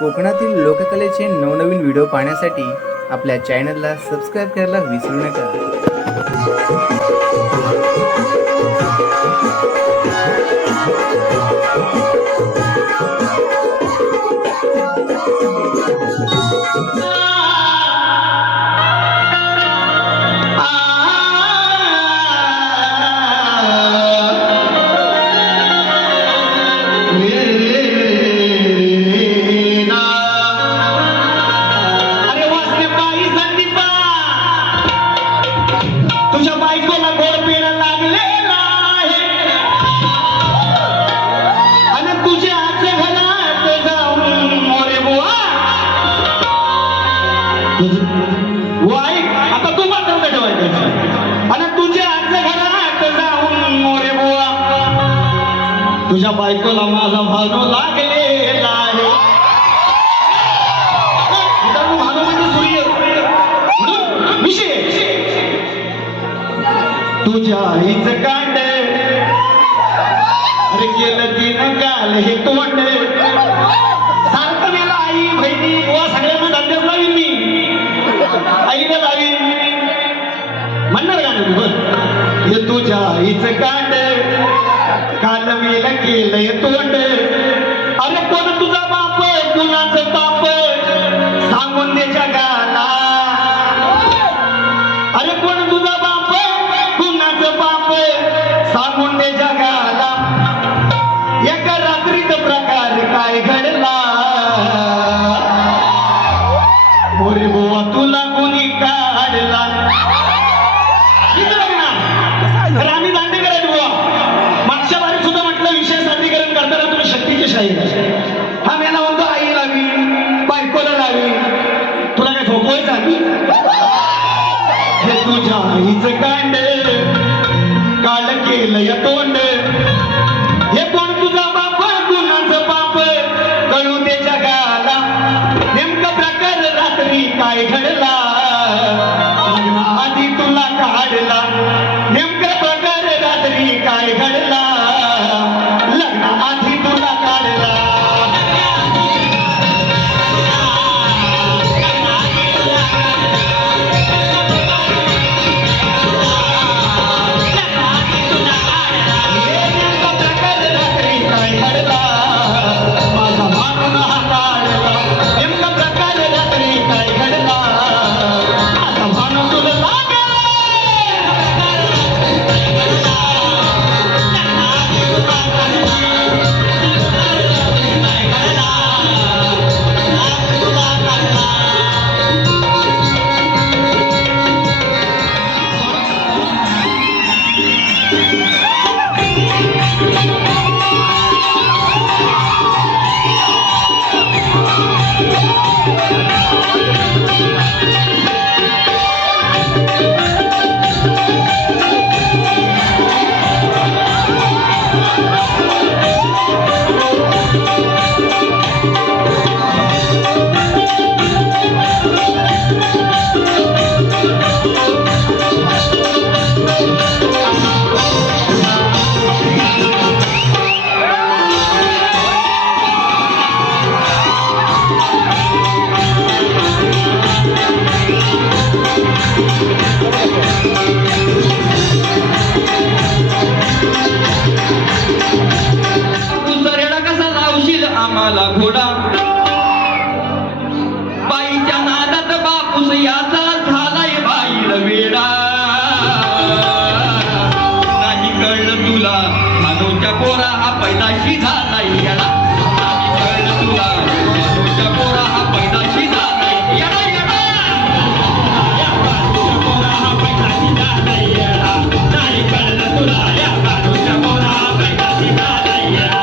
कोकणातील लोककलेचे नवनवीन व्हिडिओ पाहण्यासाठी आपल्या चॅनलला सबस्क्राईब करायला विसरू नका. तुझ्या बायकोला गोड पेढा लागलेला आहे आणि तुझ्या आजच्या घरात जाऊन मोरे बुवा वाई आता तू मात्र ठेवायचं आणि तुझ्या आजच्या घरात जाऊन मोरे बुवा तुझ्या बायकोला माझा भानो लागलेला आहे. भानो म्हणजे सूर्य विषय तुझ्या आईचं कांड अरे केलं तीन काल हे तोंड सारखं मला आई बहिणी बुवा सगळ्यांना धंद्याच लावीन मी आईला लावीन म्हणणार गाणं बघ हे तुझ्या आईचं कांड काल मीला केलं हे तोंड अरे कोण तुझा बाप कुणाचं बाप सांगून दे जगाला अरे कोण तुझा बाप बाप सांगून दे जगाला एका रात्रीत प्रकार काय घडला मोरे बुवा तुला कोणी काढला राणी दांडेकर बुवा मागच्या बारी सुद्धा म्हटलं विषय सादरीकरण करताना तुम्ही शक्तीचे शाहीर हा मेला म्हणतो आई लावी बायकोला लावी तुला काय झोपवायचं हे तुझ्या आईचं कांड काल केलं या तोंड हे कोण तुझा बाप कुणाचं बाप कळू दे जगाला नेमका प्रकार रात्री काय घडला आधी तुला काढला नेमका प्रकार रात्री काय घडला लग्न आधी तुला काढला आम्हाला घोडा बाईच्या नादात बापूस याचा झालाय बाईल वेडा नाही कळलं तुला मानवच्या पोरा हा पैदाशी झालाय येडा नाही कळलं तुला मानवच्या पोरा हा पैदाशी झालाय येडा येडा या मानवच्या पोरा हा पैदाशी झालाय येडा नाही कळलं तुला या मानवच्या पोरा हा पैदाशी झालाय येडा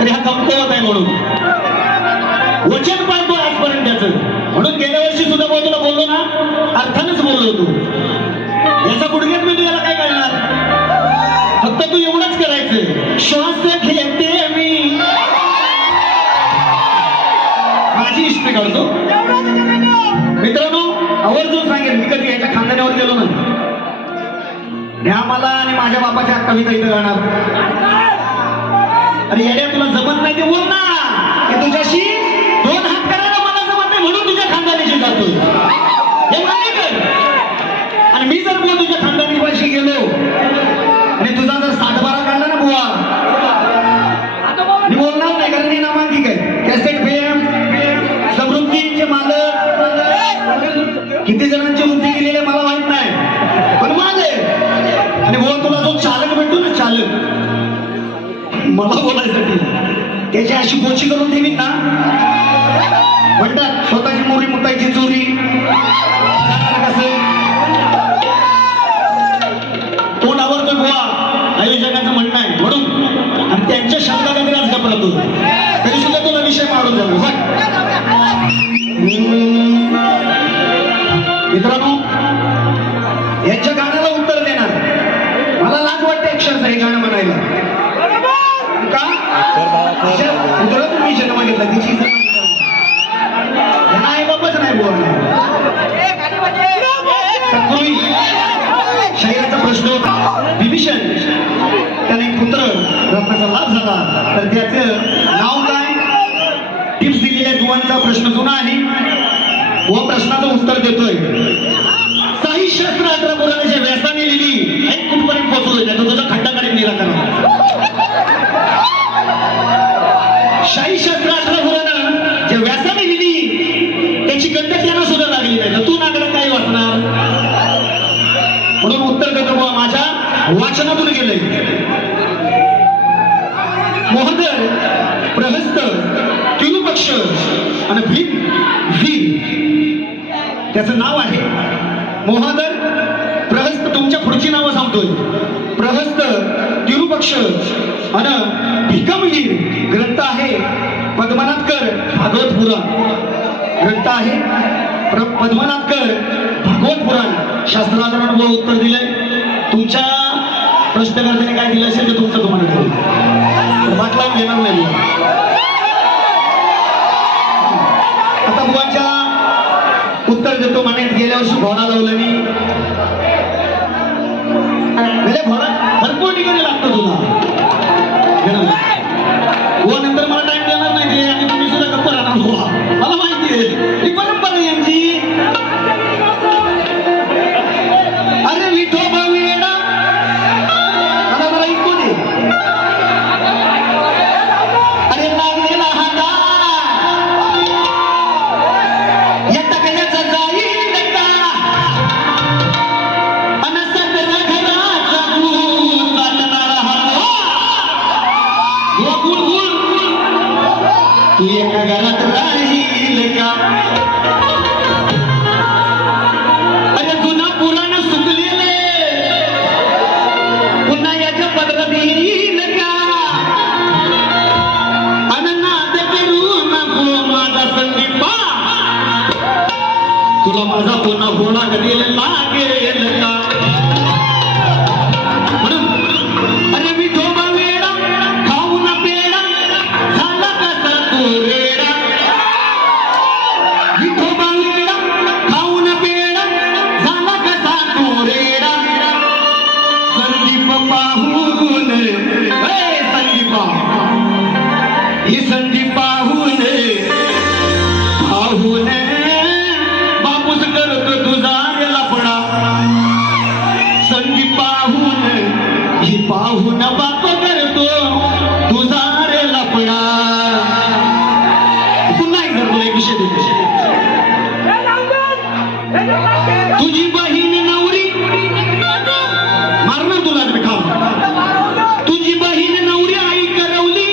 तरी हा कमकुवत आहे म्हणून वचन पाळतो आजपर्यंत त्याचं. म्हणून गेल्या वर्षी सुद्धा तुला बोललो ना, अर्थानेच बोललो तू. याचा गुडघ्यात मी याला काय कळणार. फक्त तू एवढंच करायचं, श्वास घेते मी, माझी हिस्ट्री काढतो. मित्रांनो आवर्जून सांगेल, मी कधी याच्या खानदानावर गेलो ना, ह्या मला आणि माझ्या बापाच्या कविता इथं गाणार. अरे येड्या तुला जमत नाही ते बोल ना, की तुझ्याशी 2 हात करायला मला जमत नाही म्हणून तुझ्या खानदानीशी जातोय हे मान्य कर. आणि मी जर बुवा तुझ्या खानदानीपाशी गेलो आणि तुझा जर 60-12 काढला ना बुवा, मी बोलणार नाही, कारण हे नामांकित आहे. कॅसेट फेम समृद्धीचे मालक किती जणांची वृत्ती केलेली मला माहित नाही, पण माझे. आणि बुवा तुला जो चालक भेटतो ना, चालक मला बोलायसाठी, त्याची अशी गोची करून ठेवीत ना, म्हणतात स्वतःची मोरी मुतायची चोरी. कसं तोंड आवडतोय बुवा आयोजकांचं म्हणणं आहे म्हणून, आणि त्यांच्या शब्दाकडे आज घबरतो तरी सुद्धा तुला विषय मारून जातो. मित्रांनो यांच्या गाण्याला उत्तर देणार मला लाज वाटते अक्षरशः हे गाणं म्हणायला. का उतरा तुम्ही जन्म घेतला तिची आई बापच नाही बोलणार. शरीराचा प्रश्न होता विभीषण, त्याने एक पुत्र रत्नाचा लाभ झाला, तर त्याचं नाव काय. टिप्स दिलेल्या दुवांचा प्रश्न जुना आहे व प्रश्नाचं उत्तर देतोय. काही शस्त्र 18 पुराणाच्या व्यासाने लिहिली एक कुठपर्यंत पोहोचलोय, त्याचं तुझं खड्डाकडे निराकरण. शाही शस्त्र 18 पुराण जे व्यासाने लिहिली त्याची गंध त्यांना सुद्धा लागली नाही, तर तू नागडं काय वाचणार. म्हणून उत्तर देतो बुवा माझ्या वाचनातून गेलंय. मोहदर, प्रहस्त, तिरुपक्ष आणि भीम त्याचं नाव आहे. मोहदर, प्रहस्त, तुमच्या पुढची नावं सांगतोय. प्रहस्त, तिरुपक्ष आणि भिकमवीर ग्रंथ आहे. पद्मनाथकर भागवत पुराण ग्रंथ आहे. पद्मनाथकर भागवत पुराण शास्त्राधारण उत्तर दिलंय. तुमच्या प्रश्नकर्त्याने काय दिलं असेल ते तुमचं तुम्हाला कळेल, वाटला घेणार नाही. आता बुवांच्या उत्तर देतो म्हणत गेल्या वर्षी घोडा लावला मी, घोडा भरपूर ठिकाणी लागतो तुला. व नंतर मला टाइम देणार नाही आणि तुम्ही सुद्धा गप्प राहणार बुवा, मला माहिती आहे ही परंपरा यांची. अरे विठोबा वेडा मला जरा ऐकू दे. अरे लागलेला हाता या टाकण्याचा जाईल का, अन सगळं घराचा गुळ चालणारा हा गुळ गुळ. तू एका घरात राहील का. अरे जुना पुराण सुकलेले पुन्हा याच्या बदलत येईल का. अननाद करू नको माझा संदीपा, तुला माझा पुन्हा होणा कधील लागेल का. म्हणून अरे विठोबा वेडा खाऊन पेडा झाला कसा तो रेडा. विठोबा वेडा खाऊन पेडा झाला कसा तो रेडा. संदीप पाहून संदीपा ही संदीप पाहून पाहून बापूस करतो तुझा लपडा. संदीप पाहून ही पाहून बाप करतो तुझा लपडा. पुन्हा एक तुला एक विषय देतो. तुझी बहीण नवरी मारणार तुला खा. तुझी बहीण नवरी आई करवली,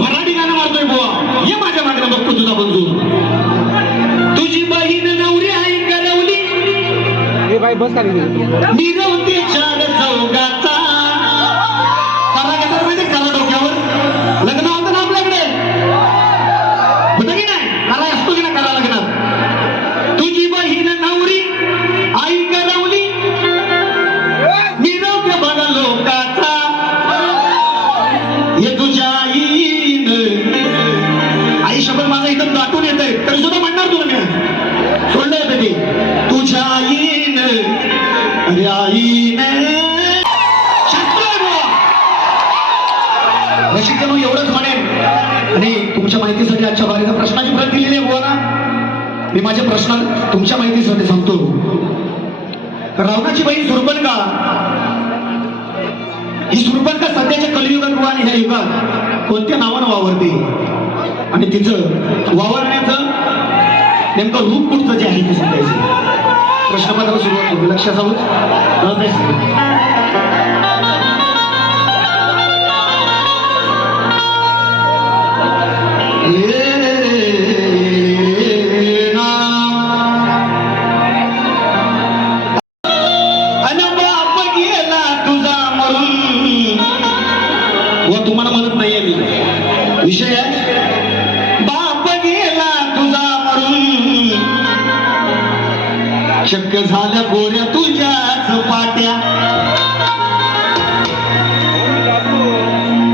वराडी गाणं मारतोय बुवा, ये माझ्या मागणं बघतो तुझा बंधू. तुझी बहीण नवरी आई करवली, निरवते 4 चौघाचा. करा घेतात माहिती करा डोक्यावर लग्न तरी सुद्धा म्हणणार तुला मी सोडलं होतं ते तुझ्या आईन अरे आईन शास्त्र आहे बुवा. रसिक मग एवढंच म्हणेन. आणि तुमच्या माहितीसाठी आजच्या बारीचा प्रश्नाची प्रत दिलेली आहे बुवा ना. मी माझे प्रश्न तुमच्या माहितीसाठी सांगतो. रावणाची बहीण सुरपणका, ही सुरपणका सध्याच्या कलियुगात बुवा आणि ह्या युगात कोणत्या नावानं वावरते आणि तिचं वावरण्याचं नेमकं रूप कुठचं जे आहे ते सांगायचं. प्रश्नपत्राला सुरुवात करू. लक्षात आहोत. तुम्हाला म्हणत नाहीये मी. विषय आहे बाप गेला तुझा मरून, शक्य झाल्या गोऱ्या तुझ्याच पाट्या.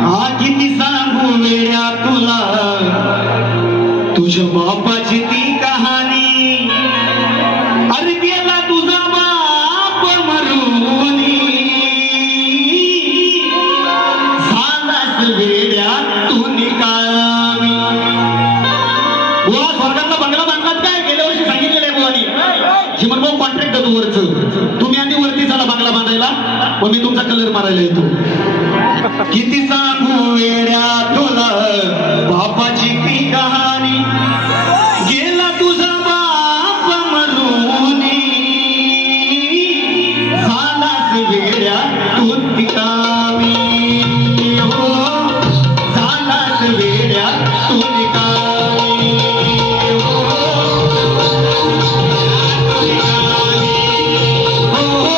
हा किती सांगू वेड्या तुला तुझ्या बापाची ती कहाणी. अरे गेला तुझा बाप मरून, वेड्या तू निकामी. बुवा स्वर्गातला बंगला बांधलात काय? गेल्या वर्षी सांगितलेलं आहे बुवानी. ही म्हणून कॉन्ट्रॅक्ट देतो वरच, तुम्ही आधी वरती चला बंगला बांधायला, पण मी तुमचा कलर मारायला येतो. किती सांगू वेड्या तुला बापाची ती कहाणी. गेला तुझा बाप मरून, झालास वेड्या तू निकामी. वेड्या तू निकामी. हो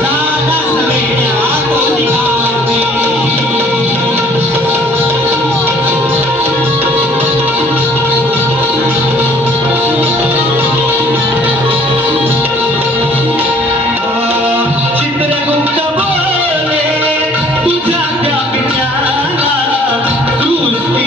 झालास वेड्या तू निकामी. चित्रगुप्त बोले तुझ्या त्या विज्ञाना सृष्टी